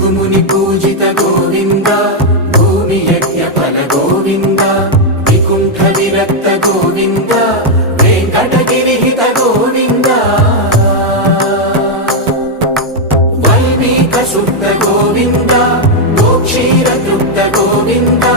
భృగుముని పూజిత గోవింద భూమి యజ్ఞ ఫల గోవింద వికుంఠ విరక్త గోవింద వెంకటగిరిహిత గోవింద వల్మీక శుద్ధ గోవింద గోక్షీర తృప్త గోవింద